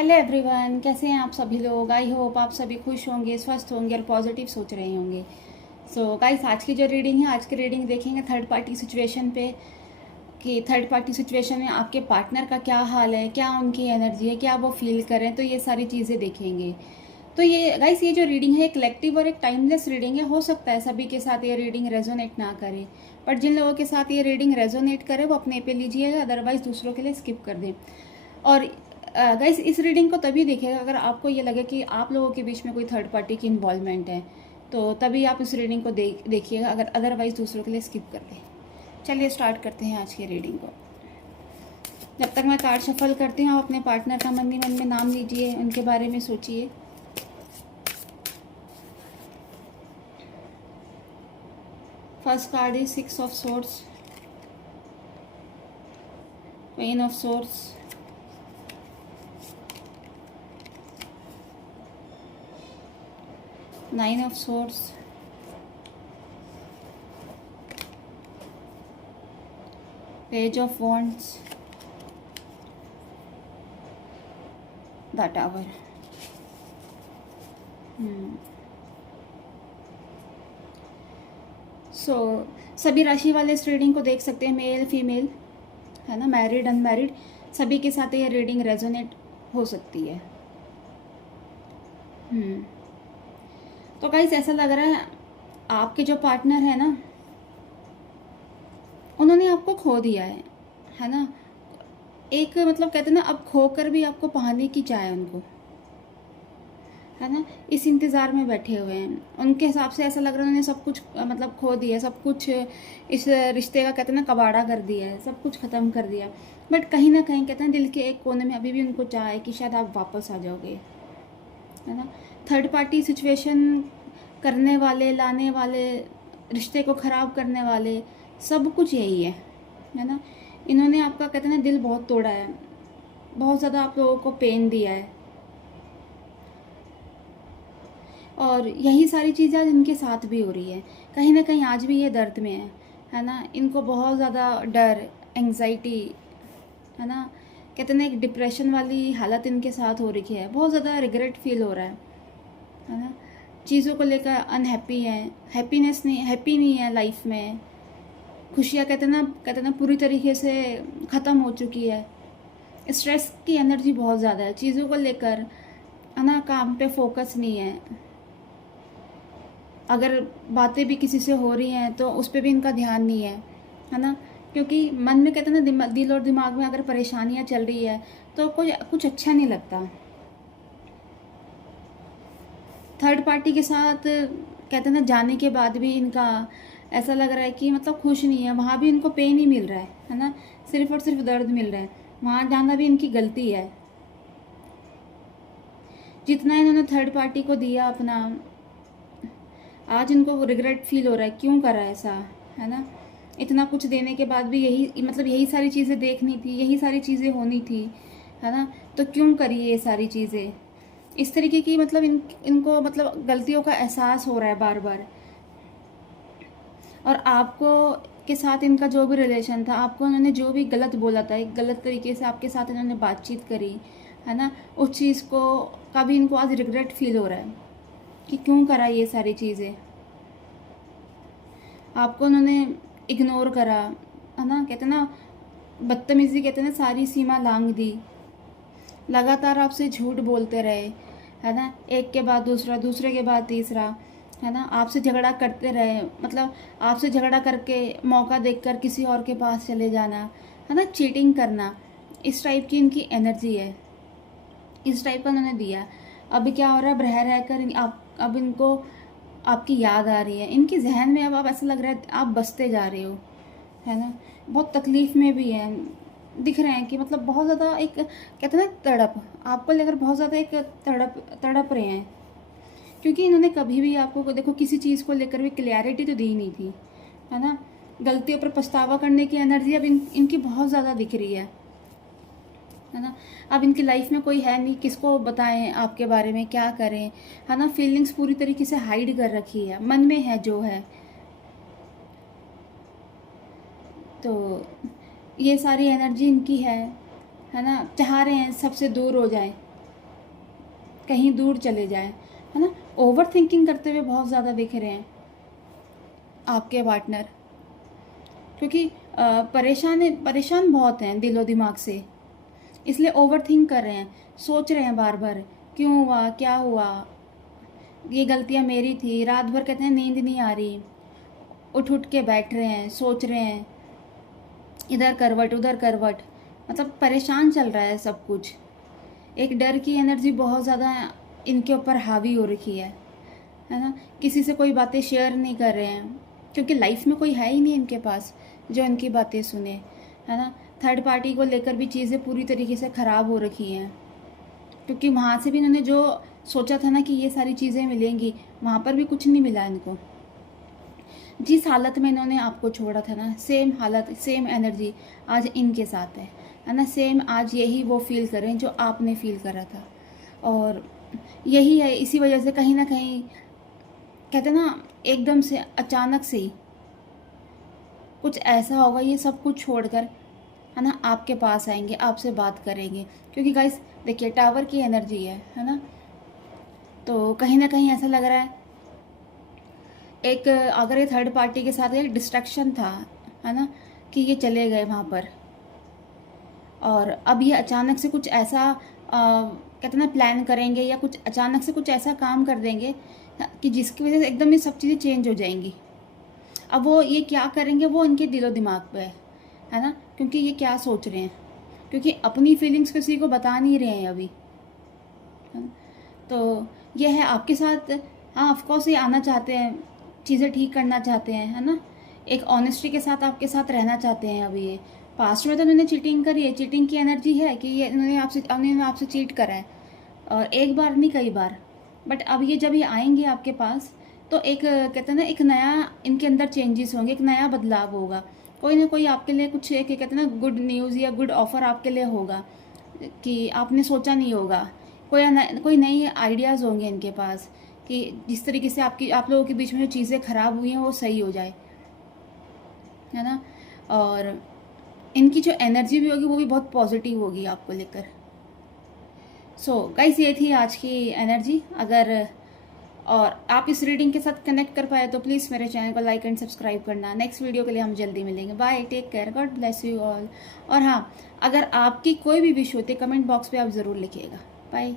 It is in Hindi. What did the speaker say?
हेलो एवरीवन, कैसे हैं आप सभी लोग। आई होप आप सभी खुश होंगे, स्वस्थ होंगे और पॉजिटिव सोच रहे होंगे। सो गाइस, आज की जो रीडिंग है, आज की रीडिंग देखेंगे थर्ड पार्टी सिचुएशन पे कि थर्ड पार्टी सिचुएशन में आपके पार्टनर का क्या हाल है, क्या उनकी एनर्जी है, क्या वो फील कर रहे हैं। तो ये सारी चीज़ें देखेंगे। तो ये गाइस, ये जो रीडिंग है एक कलेक्टिव और एक टाइमलेस रीडिंग है। हो सकता है सभी के साथ ये रीडिंग रेजोनेट ना करे, बट जिन लोगों के साथ ये रीडिंग रेजोनेट करे वो अपने पे लीजिएगा, अदरवाइज दूसरों के लिए स्किप कर दें। और गाइस, इस रीडिंग को तभी देखिएगा अगर आपको ये लगे कि आप लोगों के बीच में कोई थर्ड पार्टी की इन्वॉल्वमेंट है, तो तभी आप इस रीडिंग को देखिएगा, अगर अदरवाइज दूसरों के लिए स्किप कर दें। चलिए स्टार्ट करते हैं आज की रीडिंग को। जब तक मैं कार्ड शफल करती हूँ, आप अपने पार्टनर का मन ही मन में नाम लीजिए, उनके बारे में सोचिए। First card is 6 of swords, queen of swords, nine of swords, page of wands, the tower. So सभी राशि वाले इस रीडिंग को देख सकते हैं, मेल फीमेल, है ना, मैरिड अनमैरिड, सभी के साथ ये रीडिंग रेजोनेट हो सकती है। तो गाइस, ऐसा लग रहा है आपके जो पार्टनर है ना, उन्होंने आपको खो दिया है ना। एक मतलब कहते हैं ना, अब खोकर भी आपको पाने की चाह उनको, है ना। इस इंतज़ार में बैठे हुए हैं। उनके हिसाब से ऐसा लग रहा है उन्होंने सब कुछ मतलब खो दिया, सब कुछ इस रिश्ते का कहते हैं ना कबाड़ा कर दिया है, सब कुछ ख़त्म कर दिया। बट कहीं ना कहीं कहते हैं दिल के एक कोने में अभी भी उनको चाह है कि शायद आप वापस आ जाओगे, है ना। थर्ड पार्टी सिचुएशन करने वाले, लाने वाले, रिश्ते को ख़राब करने वाले, सब कुछ यही है ना। इन्होंने आपका कहते हैं ना दिल बहुत तोड़ा है, बहुत ज़्यादा आप लोगों को पेन दिया है, और यही सारी चीज़ें आज इनके साथ भी हो रही है। कहीं ना कहीं आज भी ये दर्द में है ना। इनको बहुत ज़्यादा डर, एंग्जाइटी, है ना, कहते ना एक डिप्रेशन वाली हालत इनके साथ हो रही है। बहुत ज़्यादा रिग्रेट फील हो रहा है ना। चीज़ों को लेकर अनहैप्पी है, हैप्पीनेस नहीं, हैप्पी नहीं है लाइफ में। खुशियाँ कहते ना पूरी तरीके से ख़त्म हो चुकी है। स्ट्रेस की एनर्जी बहुत ज़्यादा है, चीज़ों को लेकर, है ना, काम पे फोकस नहीं है। अगर बातें भी किसी से हो रही हैं तो उस पर भी इनका ध्यान नहीं है ना। क्योंकि मन में कहते हैं ना, दिल और दिमाग में अगर परेशानियां चल रही है तो कोई कुछ अच्छा नहीं लगता। थर्ड पार्टी के साथ कहते हैं ना जाने के बाद भी इनका ऐसा लग रहा है कि मतलब खुश नहीं है। वहाँ भी इनको पेन ही मिल रहा है ना, सिर्फ और सिर्फ दर्द मिल रहा है। वहाँ जाना भी इनकी गलती है। जितना इन्होंने थर्ड पार्टी को दिया अपना, आज इनको रिग्रेट फील हो रहा है, क्यों करा ऐसा, है ना। इतना कुछ देने के बाद भी यही सारी चीज़ें देखनी थी, यही सारी चीज़ें होनी थी, है ना। तो क्यों करी ये सारी चीज़ें। इस तरीके की मतलब इनको मतलब गलतियों का एहसास हो रहा है बार बार। और आपको के साथ इनका जो भी रिलेशन था, आपको उन्होंने जो भी गलत बोला था, एक गलत तरीके से आपके साथ इन्होंने बातचीत करी, है ना, उस चीज़ को का भी इनको आज रिग्रेट फील हो रहा है कि क्यों करा ये सारी चीज़ें। आपको उन्होंने इग्नोर करा, है ना, कहते ना बदतमीज़ी, कहते ना सारी सीमा लांघ दी। लगातार आपसे झूठ बोलते रहे, है ना, एक के बाद दूसरा, दूसरे के बाद तीसरा, है ना। आपसे झगड़ा करते रहे, मतलब आपसे झगड़ा करके मौका देखकर किसी और के पास चले जाना, है ना, चीटिंग करना। इस टाइप की इनकी एनर्जी है, इस टाइप का उन्होंने दिया। अब क्या हो रहा है, अब रह रह कर आप अब इनको आपकी याद आ रही है। इनकी जहन में अब आप ऐसा लग रहा है आप बसते जा रहे हो, है ना। बहुत तकलीफ़ में भी है, दिख रहे हैं कि मतलब बहुत ज़्यादा एक कहते हैं ना तड़प, आपको लेकर बहुत ज़्यादा एक तड़प रहे हैं। क्योंकि इन्होंने कभी भी आपको देखो किसी चीज़ को लेकर भी क्लियरिटी तो दी नहीं थी, है ना। गलतियों पर पछतावा करने की एनर्जी अब इनकी बहुत ज़्यादा दिख रही है ना। अब इनकी लाइफ में कोई है नहीं, किसको बताएं आपके बारे में, क्या करें, है ना। फीलिंग्स पूरी तरीके से हाइड कर रखी है, मन में है जो है। तो ये सारी एनर्जी इनकी है ना। चाह रहे हैं सबसे दूर हो जाए, कहीं दूर चले जाए, है ना। ओवर थिंकिंग करते हुए बहुत ज़्यादा दिख रहे हैं आपके पार्टनर, क्योंकि परेशान बहुत हैं दिलो दिमाग से, इसलिए ओवर थिंक कर रहे हैं, सोच रहे हैं बार बार क्यों हुआ, क्या हुआ, ये गलतियाँ मेरी थी। रात भर कहते हैं नींद नहीं आ रही, उठ उठ के बैठ रहे हैं, सोच रहे हैं, इधर करवट उधर करवट, मतलब परेशान चल रहा है सब कुछ। एक डर की एनर्जी बहुत ज़्यादा इनके ऊपर हावी हो रखी है ना। किसी से कोई बातें शेयर नहीं कर रहे हैं, क्योंकि लाइफ में कोई है ही नहीं इनके पास जो इनकी बातें सुने, है ना। थर्ड पार्टी को लेकर भी चीज़ें पूरी तरीके से ख़राब हो रखी हैं, क्योंकि वहाँ से भी इन्होंने जो सोचा था ना कि ये सारी चीज़ें मिलेंगी, वहाँ पर भी कुछ नहीं मिला इनको। जिस हालत में इन्होंने आपको छोड़ा था ना, सेम हालत सेम एनर्जी आज इनके साथ है ना। सेम आज यही वो फील करें जो आपने फील करा था, और यही है, इसी वजह से कहीं ना कहीं कहते ना एकदम से अचानक से ही कुछ ऐसा होगा, ये सब कुछ छोड़कर, है ना, आपके पास आएंगे, आपसे बात करेंगे। क्योंकि गाइस देखिए टावर की एनर्जी है ना, तो कहीं ना कहीं ऐसा लग रहा है एक, अगर ये थर्ड पार्टी के साथ एक डिस्ट्रैक्शन था, है ना, कि ये चले गए वहाँ पर, और अब ये अचानक से कुछ ऐसा कहते ना प्लान करेंगे, या कुछ अचानक से कुछ ऐसा काम कर देंगे कि जिसकी वजह से एकदम ये सब चीज़ें चेंज हो जाएंगी। अब वो ये क्या करेंगे वो इनके दिलो दिमाग पे है ना, क्योंकि ये क्या सोच रहे हैं, क्योंकि अपनी फीलिंग्स किसी को बता नहीं रहे हैं अभी, है ना? तो ये है आपके साथ। हाँ ऑफकोर्स ये आना चाहते हैं, चीज़ें ठीक करना चाहते हैं, है ना, एक ऑनेस्टी के साथ आपके साथ रहना चाहते हैं। अभी ये पास्ट में तो उन्होंने चीटिंग करी है, चीटिंग की एनर्जी है कि ये उन्होंने आपसे चीट करा है, और एक बार नहीं कई बार। बट अब ये जब ये आएंगे आपके पास, तो एक कहते हैं ना एक नया इनके अंदर चेंजेस होंगे, एक नया बदलाव होगा, कोई ना कोई आपके लिए कुछ एक कहते हैं ना गुड न्यूज़ या गुड ऑफर आपके लिए होगा कि आपने सोचा नहीं होगा। कोई नई आइडियाज़ होंगे इनके पास कि जिस तरीके से आप लोगों के बीच में जो चीज़ें ख़राब हुई हैं वो सही हो जाए, है ना। और इनकी जो एनर्जी भी होगी वो भी बहुत पॉजिटिव होगी आपको लेकर। सो गाइस ये थी आज की एनर्जी। अगर और आप इस रीडिंग के साथ कनेक्ट कर पाए तो प्लीज़ मेरे चैनल को लाइक एंड सब्सक्राइब करना। नेक्स्ट वीडियो के लिए हम जल्दी मिलेंगे। Bye, take care, God bless you all. और हाँ, अगर आपकी कोई भी विश होती है कमेंट बॉक्स पे आप ज़रूर लिखिएगा। बाय।